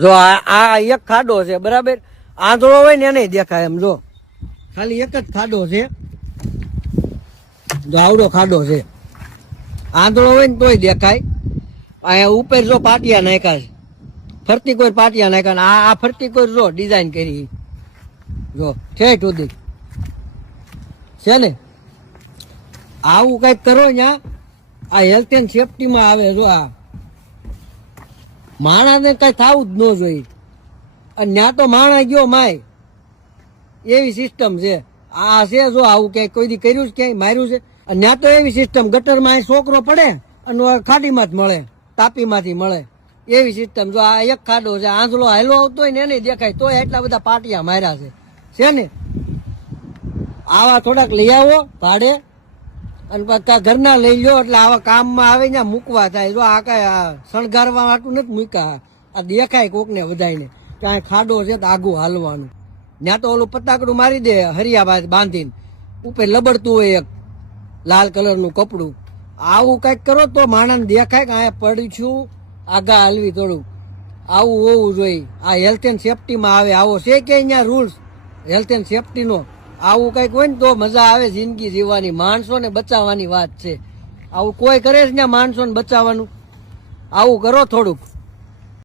જો આ એક ખાડો છે બરાબર, આંધળો હોય ને એને દેખાય એમ. જો ખાલી એક જ ખાડો છે, જો આવડો ખાડો છે. આંધળો હોય ને તોય દેખાય. અહીંયા ઉપર જો પાટિયા નાખ્યા છે, ફરતી કોઈ પાટિયા નાખ્યા. આ ફરતી કોઈ જો ડિઝાઇન કરી, જો ઠેઠ સુધી છે ને. આવું કઈક કરો ત્યાં, આ હેલ્થ એન્ડ સેફટીમાં આવે. જો આ માણસને કઈ થવું જ ન જોઈએ, અને ત્યાં તો માણસ ગયો માય એવી સિસ્ટમ છે. આ છે જો આવું ક્યાંય કોઈ દી કર્યું છે, ક્યાંય માર્યું છે. અને ત્યાં તો એવી સિસ્ટમ, ગટરમાં છોકરો પડે અને ખાડીમાં જ મળે, તાપીમાંથી મળે એવી સિસ્ટમ. જો આ એક ખાડો છે, આંધળો હાલો આવતો હોય ને એને દેખાય, તોય એટલા બધા પાટિયા માર્યા છે ને. આવા થોડાક લઈ આવો ભાડે, અને ઘરના લઈ લો એટલે આવા કામમાં આવે ને મૂકવા થાય. જો આ કઈ શણગારવા વાટું નથી મૂક્યા, આ દેખાય કોકને બધાને ત્યાં ખાડો છે તો આગું હાલવાનું. ત્યાં તો ઓલું પતાકડું મારી દે હરિયા બાંધીને, ઉપર લબડતું હોય એક લાલ કલરનું કપડું. આવું કઈક કરો તો માણસને દેખાય કે અહીંયા પડી છું, આગા હાલવી થોડુંક. આવું હોવું જોઈએ. આ હેલ્થ એન્ડ સેફટીમાં આવે. આવો છે કે અહીંયા રૂલ્સ હેલ્થ એન્ડ સેફટીનો? આવું કઈક હોય ને તો મજા આવે જિંદગી જીવવાની, માણસોને બચાવવાની વાત છે. આવું કોઈ કરે છે ને માણસોને બચાવવાનું? આવું કરો થોડુંક.